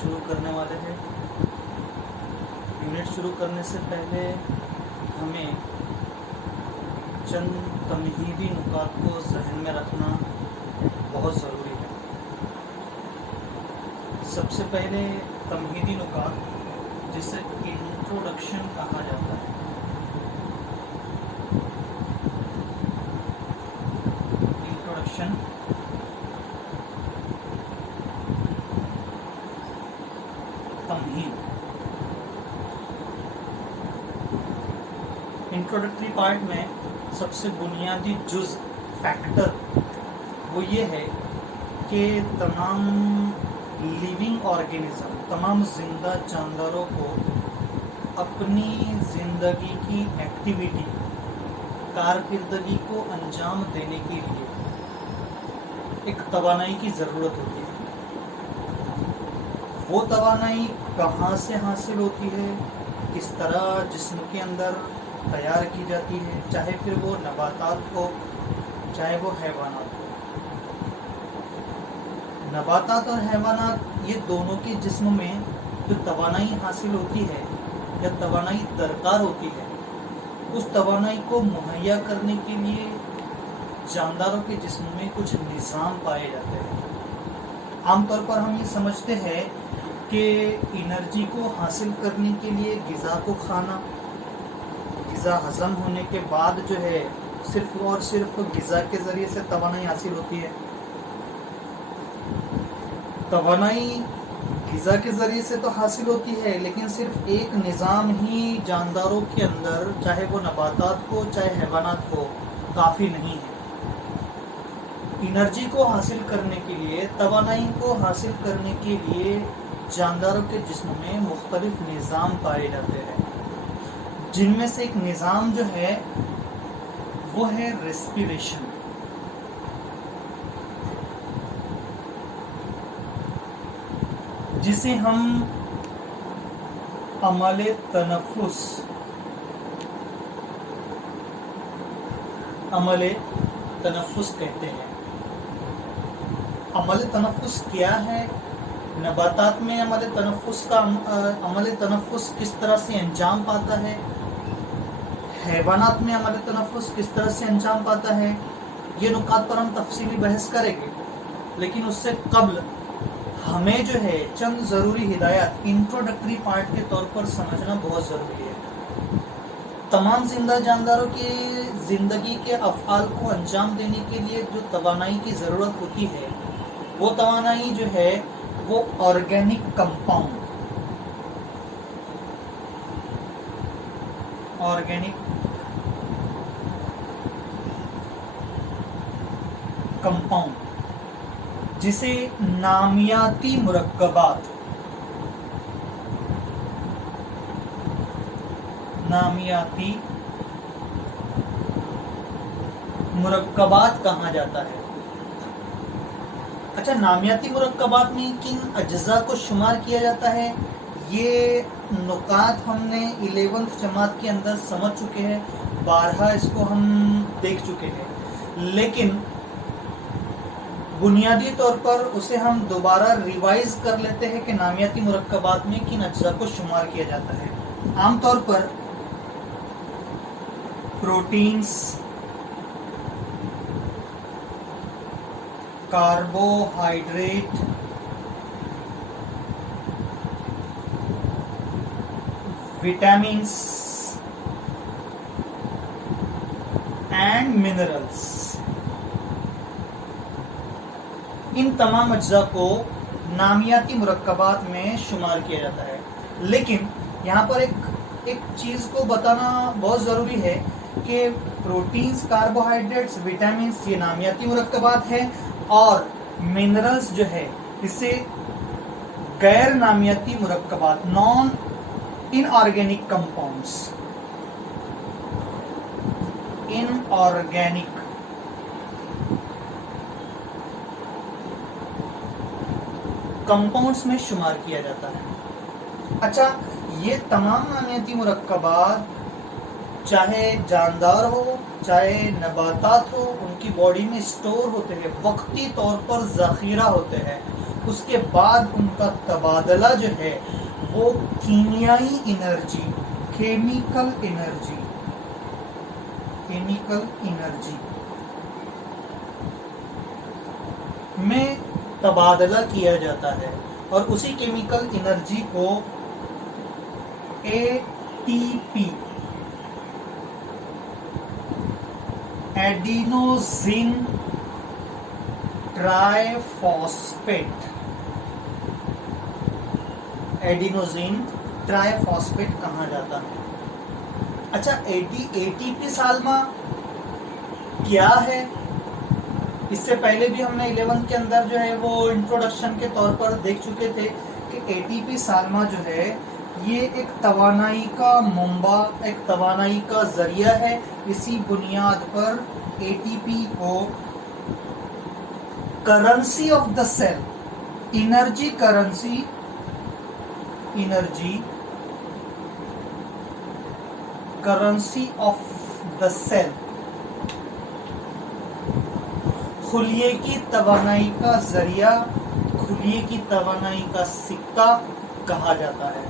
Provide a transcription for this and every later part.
शुरू करने वाले हैं। यूनिट शुरू करने से पहले हमें चंद तमहीदी नुकात को जहन में रखना बहुत ज़रूरी है। सबसे पहले तमहीदी नुकात, जिसे इंट्रोडक्शन कहा जाता है। इंट्रोडक्शन तमहीद। इंट्रोडक्टरी पार्ट में सबसे बुनियादी जुज़ फैक्टर वो ये है कि तमाम लिविंग ऑर्गेनिज्म, तमाम जिंदा जानदारों को अपनी ज़िंदगी की एक्टिविटी, कारकिर्दगी को अंजाम देने के लिए एक तवानाई की ज़रूरत होती है। वो तवानाई कहाँ से हासिल होती है, किस तरह जिस्म के अंदर तैयार की जाती है, चाहे फिर वो नबातात हो चाहे वो हैवानात हो। नबातात और हैवानात, ये दोनों के जिस्म में जो तवानाई हासिल होती है या तवानाई दरकार होती है, उस तवानाई को मुहैया करने के लिए जानदारों के जिस्म में कुछ निज़ाम पाए जाते हैं। आमतौर पर हम ये समझते हैं कि एनर्जी को हासिल करने के लिए ग़िज़ा को खाना, ग़िज़ा हज़म होने के बाद जो है सिर्फ और सिर्फ ग़िज़ा के ज़रिए से तवानाई हासिल होती है। तवानाई ग़िज़ा के ज़रिए से तो हासिल होती है, लेकिन सिर्फ एक निज़ाम ही जानदारों के अंदर, चाहे वो नबातात हो चाहे हैवानात हो, काफ़ी नहीं है। एनर्जी को हासिल करने के लिए, तवानाई को हासिल करने के लिए जानदारों के जिस्म में मुख्तलिफ निज़ाम पाए जाते हैं, जिनमें से एक निज़ाम जो है वो है रेस्पिरेशन। जिसे हम अमले तनफ्फुस कहते हैं। अमले तनफ्फुस क्या है? नबातात में अमले तनफ्फुस किस तरह से अंजाम पाता है, हैवानात में अमले तनफ्फुस किस तरह से अंजाम पाता है, ये नुकात पर हम तफसीली बहस करेंगे। लेकिन उससे कब्ल हमें जो है चंद ज़रूरी हिदायत इंट्रोडक्टरी पार्ट के तौर पर समझना बहुत ज़रूरी है। तमाम जिंदा जानदारों की ज़िंदगी के अफ़आल को अंजाम देने के लिए जो तवानाई की ज़रूरत होती है, वो तवानाई जो है वो ऑर्गेनिक कंपाउंड, जिसे नामियाती मुरक्कबात कहा जाता है। अच्छा, नामियाती मुरक्कबात में किन अज्जा को शुमार किया जाता है, ये नुकात हमने 11th जमात के अंदर समझ चुके हैं, बारहा इसको हम देख चुके हैं, लेकिन बुनियादी तौर पर उसे हम दोबारा रिवाइज कर लेते हैं कि नामियाती मुरक्कबात में किन अज्जा को शुमार किया जाता है। आमतौर पर proteins, carbohydrate, vitamins and minerals, इन तमाम अज्जा को नामियाती मुरक्कबात में शुमार किया जाता है। लेकिन यहाँ पर एक चीज़ को बताना बहुत ज़रूरी है कि प्रोटीन्स, कार्बोहाइड्रेट्स, विटामिन्स ये नामियाती मुरक्कबात है, और मिनरल्स जो है इसे गैर नामियाती मुरक्कबात, नॉन इनऑर्गेनिक कंपाउंड्स में शुमार किया जाता है। अच्छा, ये तमाम नामियाती मुरक्कबात चाहे जानदार हो चाहे नबातात हो, उनकी बॉडी में स्टोर होते हैं, वक्ती तौर पर ज़ख़ीरा होते हैं। उसके बाद उनका तबादला जो है वो कीमियाई एनर्जी, केमिकल एनर्जी में तबादला किया जाता है और उसी केमिकल एनर्जी को एटीपी, एडिनोसिन ट्राइफॉस्फेट कहा जाता है। अच्छा, एटीपी साल्मा क्या है? इससे पहले भी हमने 11 के अंदर जो है वो इंट्रोडक्शन के तौर पर देख चुके थे कि एटीपी साल्मा जो है ये एक तवानाई का मंबा, एक तवानाई का जरिया है। इसी बुनियाद पर एटीपी को currency of the cell, energy currency of the cell, खुलिये की तवानाई का जरिया, खुलिये की तवानाई का सिक्का कहा जाता है।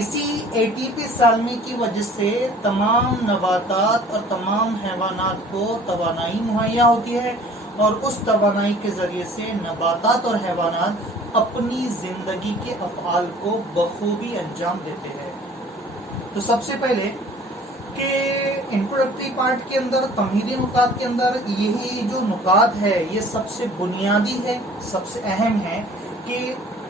इसी एटीपी साल्मी की वजह से तमाम नबातात और तमाम हैवानात को तवानाई मुहैया होती है और उस तवानाई के जरिए से नबातात और हैवानात अपनी जिंदगी के अफ़आल को बखूबी अंजाम देते हैं। तो सबसे पहले के इंट्रोडक्टरी पार्ट के अंदर, तमहीदी नुकात के अंदर यही जो नुकात है ये सबसे बुनियादी है, सबसे अहम है कि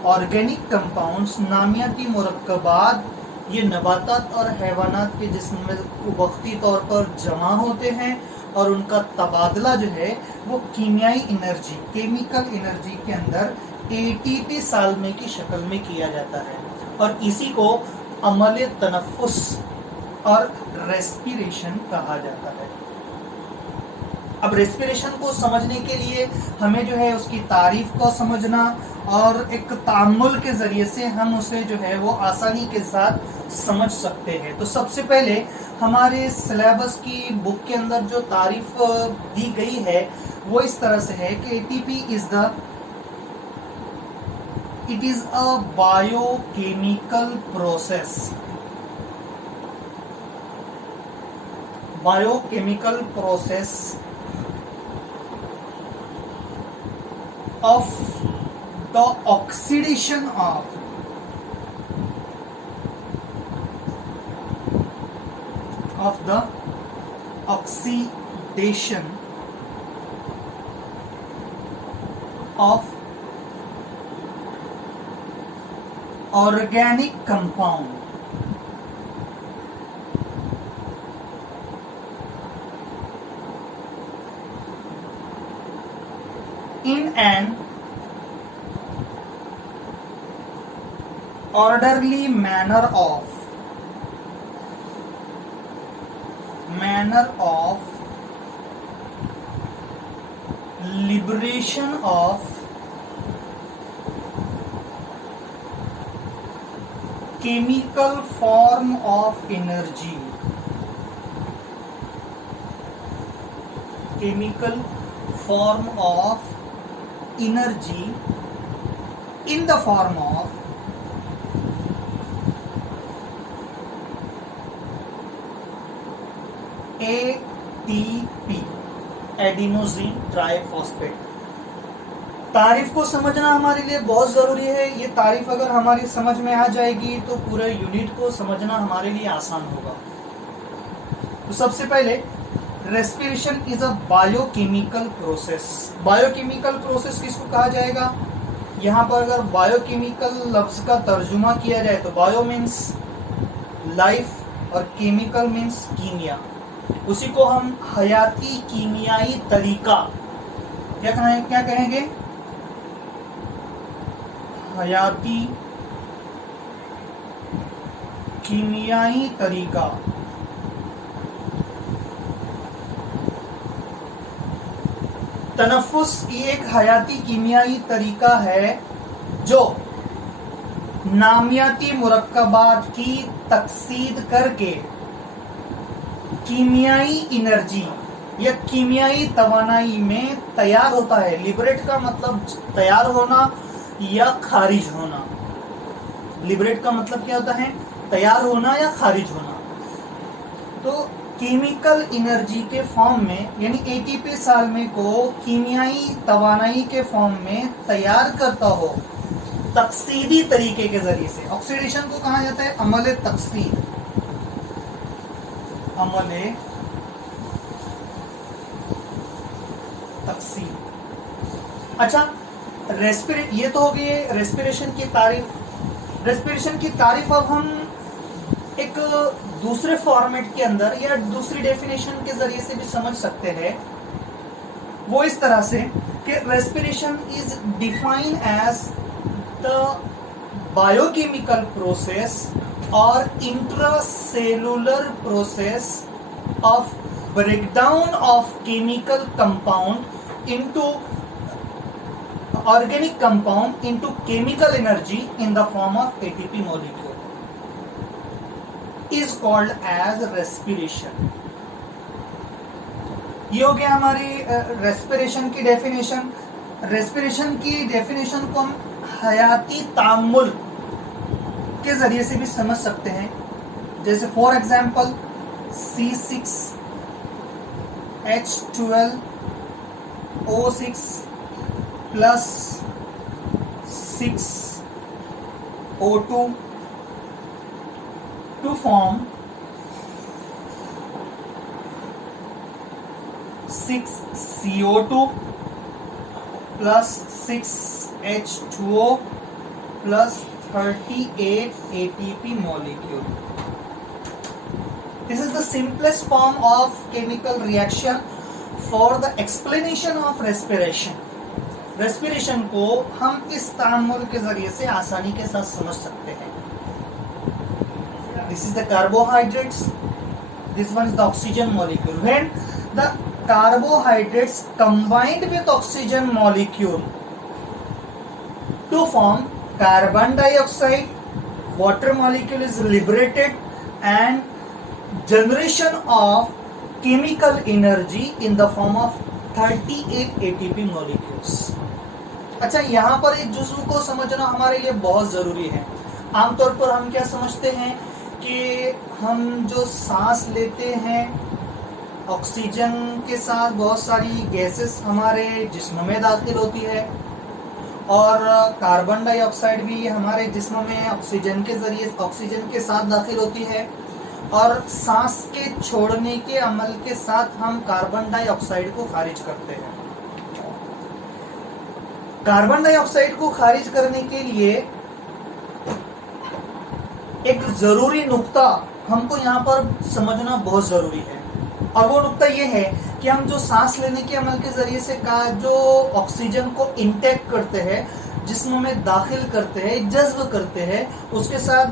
ऑर्गेनिक कंपाउंड्स, नामियाती मुरक्कबात, ये नबातात और हैवानात के जिस्म में वक्ती तौर पर जमा होते हैं और उनका तबादला जो है वो कीमियाई एनर्जी, केमिकल एनर्जी के अंदर एटीपी साल्मे की शक्ल में किया जाता है और इसी को अमल तनफ्फुस और रेस्पिरेशन कहा जाता है। अब रेस्पिरेशन को समझने के लिए हमें जो है उसकी तारीफ को समझना और एक तामुल के जरिए से हम उसे जो है वो आसानी के साथ समझ सकते हैं। तो सबसे पहले हमारे सिलेबस की बुक के अंदर जो तारीफ दी गई है वो इस तरह से है कि ATP it is a biochemical process of the oxidation of the oxidation of organic compound in an orderly manner of liberation of chemical form of energy, in the form of ATP, adenosine triphosphate. तारीफ को समझना हमारे लिए बहुत जरूरी है। ये तारीफ अगर हमारी समझ में आ जाएगी तो पूरे यूनिट को समझना हमारे लिए आसान होगा। तो सबसे पहले respiration is a biochemical process. Biochemical process किसको कहा जाएगा? यहाँ पर अगर बायोकेमिकल लफ्ज का तर्जुमा किया जाए तो बायो मीन्स लाइफ और केमिकल मीन्स कीमिया। उसी को हम हयाती कीमियाई तरीका क्या कहेंगे? हयाती कीमियाई तरीका। तनफ्फुस ये एक हयाती कीमियाई तरीका है जो नामियाती मुरक्कबात की तकसीद करके कीमियाई एनर्जी या कीमियाई तवानाई में तैयार होता है। लिबरेट का मतलब तैयार होना या खारिज होना। लिबरेट का मतलब क्या होता है? तैयार होना या खारिज होना। तो केमिकल एनर्जी के फॉर्म में यानी एटीपी साल्मे को कीमियाई तवानाई के फॉर्म में तैयार करता हो तकसीदी तरीके के जरिए से। ऑक्सीडेशन को कहा जाता है अमले तकसीद। अमले तकसीद। अच्छा, ये तो हो गई रेस्पिरेशन की तारीफ। रेस्पिरेशन की तारीफ अब हम एक दूसरे फॉर्मेट के अंदर या दूसरी डेफिनेशन के जरिए से भी समझ सकते हैं। वो इस तरह से कि respiration is defined as the biochemical process और intracellular process of breakdown of chemical compound into organic compound into chemical energy in the form of ATP molecule is called as respiration। ये हो गया हमारी रेस्पिरेशन की definition. Respiration की definition को हम हयाती तामुल के जरिए से भी समझ सकते हैं। जैसे for example C6H12O6 plus 6O2 to form 6CO2 plus 6H2O plus 38 ATP molecule। This is the simplest form of chemical reaction for the explanation of respiration। Respiration को हम इस तामुल के जरिए से आसानी के साथ समझ सकते हैं। This is the carbohydrates. This one is the oxygen molecule. When the carbohydrates combined with oxygen molecule to form carbon dioxide, water molecule is liberated and generation of chemical energy in the form of 38 ATP molecules। अच्छा, यहाँ पर एक जुज़्व को समझना हमारे लिए बहुत जरूरी है। आमतौर पर हम क्या समझते हैं कि हम जो सांस लेते हैं ऑक्सीजन के साथ बहुत सारी गैसेस हमारे जिस्म में दाखिल होती है और कार्बन डाइऑक्साइड भी हमारे जिस्म में ऑक्सीजन के जरिए ऑक्सीजन के साथ दाखिल होती है और सांस के छोड़ने के अमल के साथ हम कार्बन डाइऑक्साइड को खारिज करते हैं। कार्बन डाइऑक्साइड को खारिज करने के लिए एक जरूरी नुक्ता हमको यहाँ पर समझना बहुत जरूरी है और वो नुक्ता ये है कि हम जो सांस लेने के अमल के जरिए से का जो ऑक्सीजन को इंटेक करते हैं, जिस्म में दाखिल करते हैं, जज्ब करते हैं, उसके साथ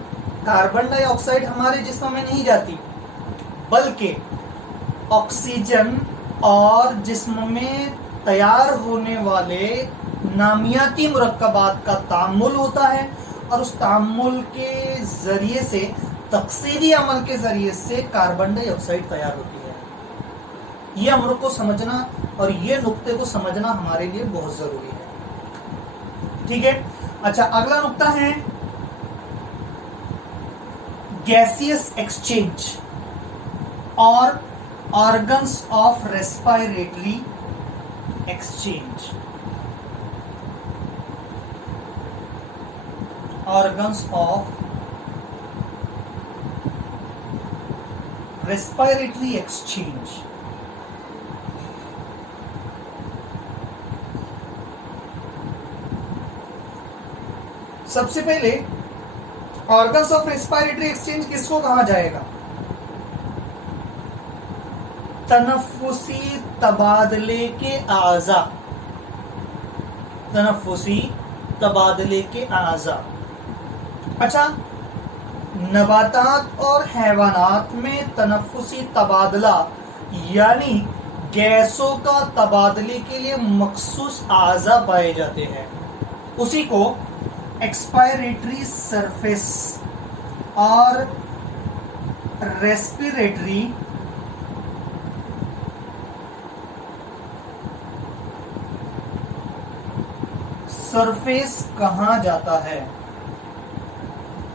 कार्बन डाइऑक्साइड हमारे जिस्म में नहीं जाती, बल्कि ऑक्सीजन और जिस्म में तैयार होने वाले नामियाती मुरक्कबात का तामुल होता है और उस तामुल के जरिए से तकसीदी अमल के जरिए से कार्बन डाइऑक्साइड तैयार होती है। ये अमर को समझना और ये नुक्ते को समझना हमारे लिए बहुत जरूरी है। ठीक है। अच्छा, अगला नुक्ता है गैसियस एक्सचेंज और organs of respiratory exchange. organs of respiratory exchange। सबसे पहले ऑर्गन्स ऑफ रेस्पिरेटरी एक्सचेंज किसको कहा जाएगा? तनफ्फुसी तबादले के आज़ा। तनफ्फुसी तबादले के आज़ा। अच्छा, नबातात और हैवानात में तनफ्फुसी तबादला यानी गैसों का तबादले के लिए मखसूस आज़ा पाए जाते हैं, उसी को एक्सपायरेटरी सरफेस और रेस्पिरेटरी सरफेस कहा जाता है?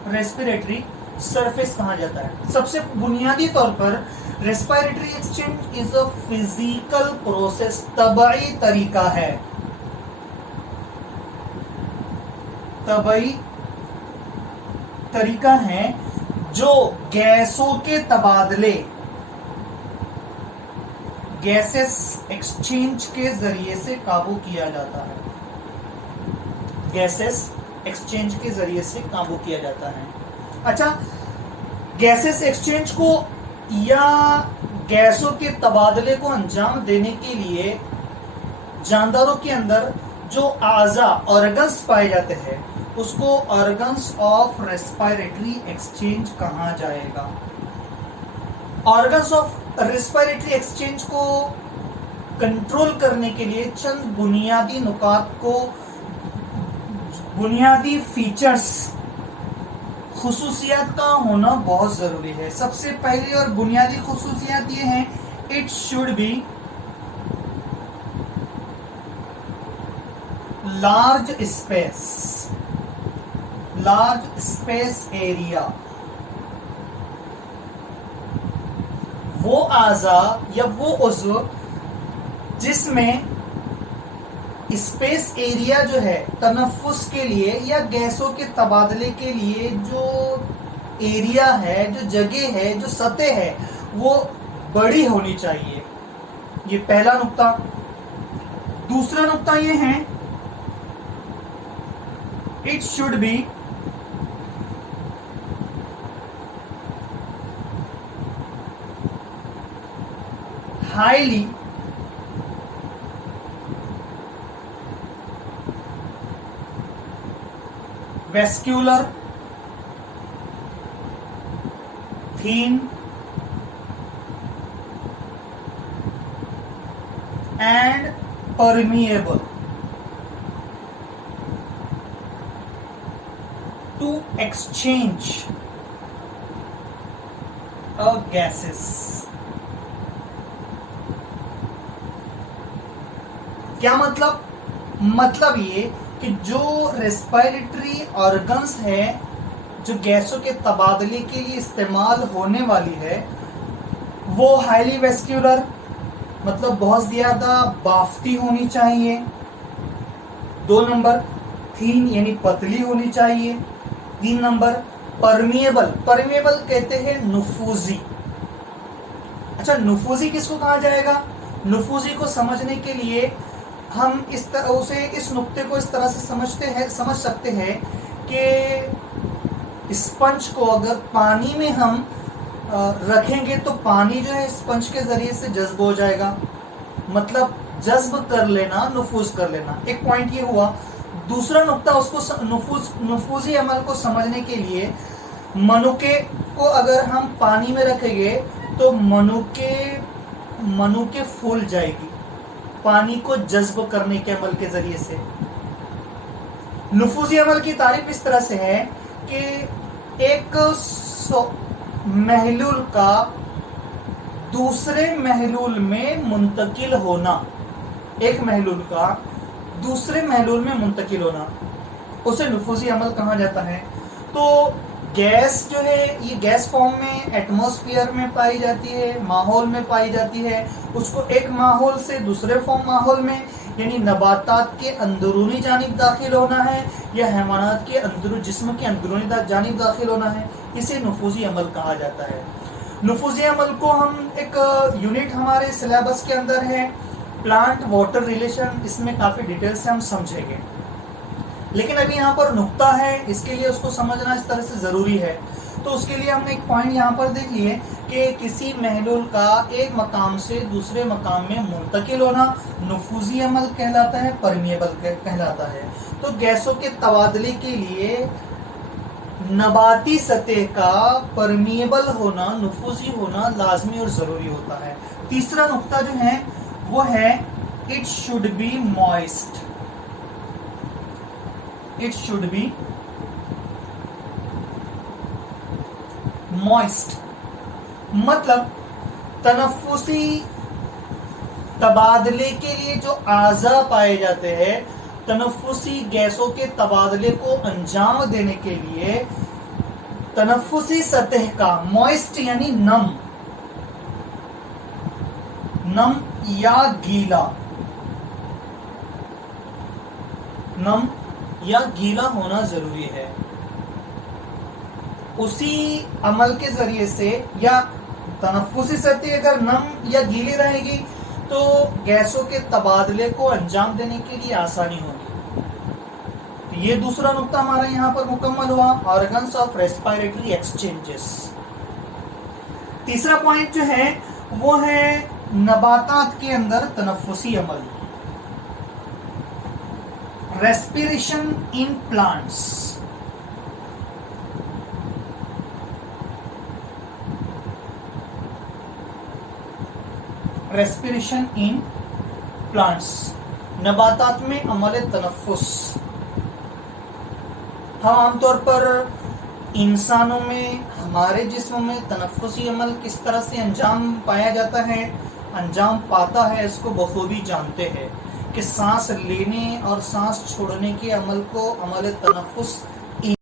रेस्पिरेटरी सरफेस कहा जाता है? सबसे बुनियादी तौर पर respiratory exchange is a physical process, तबाई तरीका है, तबाई तरीका है जो गैसों के तबादले, गैसेस एक्सचेंज के जरिए से काबू किया जाता है, गैसेस एक्सचेंज के जरिए से काबू किया जाता है। अच्छा, गैसेस एक्सचेंज को या गैसों के तबादले को अंजाम देने के लिए जानदारों के अंदर जो आज़ा ऑर्गन्स पाए जाते हैं उसको ऑर्गन्स ऑफ रेस्पिरेटरी एक्सचेंज कहा जाएगा। ऑर्गन्स ऑफ रेस्पिरेटरी एक्सचेंज को कंट्रोल करने के लिए चंद बुनियादी नुकात को, बुनियादी फीचर्स, खुसूसियात का होना बहुत जरूरी है। सबसे पहली और बुनियादी खुसूसियात ये हैं, it should be large space area. वो आज़ा या वो उज़्व जिसमें स्पेस एरिया जो है तनफ्फुस के लिए या गैसों के तबादले के लिए जो एरिया है, जो जगह है, जो सतह है, वो बड़ी होनी चाहिए। ये पहला नुक्ता। दूसरा नुक्ता ये है, it should be highly vascular, thin and permeable to exchange of gases। क्या मतलब ये कि जो रेस्पिरेटरी ऑर्गन्स है जो गैसों के तबादले के लिए इस्तेमाल होने वाली है वो हाईली वेस्क्यूलर, मतलब बहुत ज्यादा बाफ्ती होनी चाहिए। 2 नंबर थीन यानी पतली होनी चाहिए। 3 नंबर परमिएबल कहते हैं नुफूजी। अच्छा, नुफूजी किसको कहा जाएगा? नुफूजी को समझने के लिए हम इस नुक्ते को इस तरह से समझ सकते हैं कि स्पंज को अगर पानी में हम रखेंगे तो पानी जो है स्पंज के जरिए से जज्ब हो जाएगा, मतलब जज्ब कर लेना, नुफूज कर लेना। एक पॉइंट ये हुआ। दूसरा नुक्ता, उसको नुफूजी अमल को समझने के लिए मनुके को अगर हम पानी में रखेंगे तो मनुके फूल जाएगी पानी को जज्ब करने के अमल के जरिए से। नुफूजी अमल की तारीफ इस तरह से है कि एक महलूल का दूसरे महलूल में मुंतकिल होना, एक महलूल का दूसरे महलूल में मुंतकिल होना, उसे नुफूजी अमल कहा जाता है। तो गैस जो है ये गैस फॉर्म में एटमॉस्फेयर में पाई जाती है, माहौल में पाई जाती है। उसको एक माहौल से दूसरे माहौल में यानी नबातात के अंदरूनी जानिब दाखिल होना है या हैवानात के जिस्म के अंदरूनी जानिब दाखिल होना है, इसे नुफूजी अमल कहा जाता है। नुफूजी अमल को हम एक यूनिट हमारे सिलेबस के अंदर है, प्लांट वाटर रिलेशन, इसमें काफ़ी डिटेल से हम समझेंगे। लेकिन अभी यहाँ पर नुक्ता है, इसके लिए उसको समझना इस तरह से ज़रूरी है। तो उसके लिए हमने एक पॉइंट यहाँ पर देख लिए कि किसी महलूल का एक मकाम से दूसरे मकाम में मुंतकिल होना नुफूजी अमल कहलाता है, परमिएबल कहलाता है। तो गैसों के तबादले के लिए नबाती सतह का परमिएबल होना, नुफूजी होना लाजमी और ज़रूरी होता है। तीसरा नुक्ता जो है वो है it should be moist. It should be moist मतलब तनफ्फुसी तबादले के लिए जो आज़ा पाए जाते हैं तनफ्फुसी गैसों के तबादले को अंजाम देने के लिए तनफ्फुसी सतह का मॉइस्ट यानी नम या गीला होना जरूरी है। उसी अमल के जरिए से, या तनफ्फुसी सतह अगर नम या गीली रहेगी तो गैसों के तबादले को अंजाम देने के लिए आसानी होगी। तो ये दूसरा नुक्ता हमारा यहाँ पर मुकम्मल हुआ, ऑर्गन्स ऑफ रेस्पिरेटरी एक्सचेंजेस। तीसरा पॉइंट जो है वो है नबातात के अंदर तनफ्फुसी अमल, respiration in plants. Respiration in plants, नबातात में अमल तनफ्फुस। हम आमतौर पर इंसानों में, हमारे जिस्म में तनफ्फुसी अमल किस तरह से अंजाम पाया जाता है, अंजाम पाता है, इसको बखूबी जानते हैं कि सांस लेने और सांस छोड़ने के अमल को अमल तनफ्फुस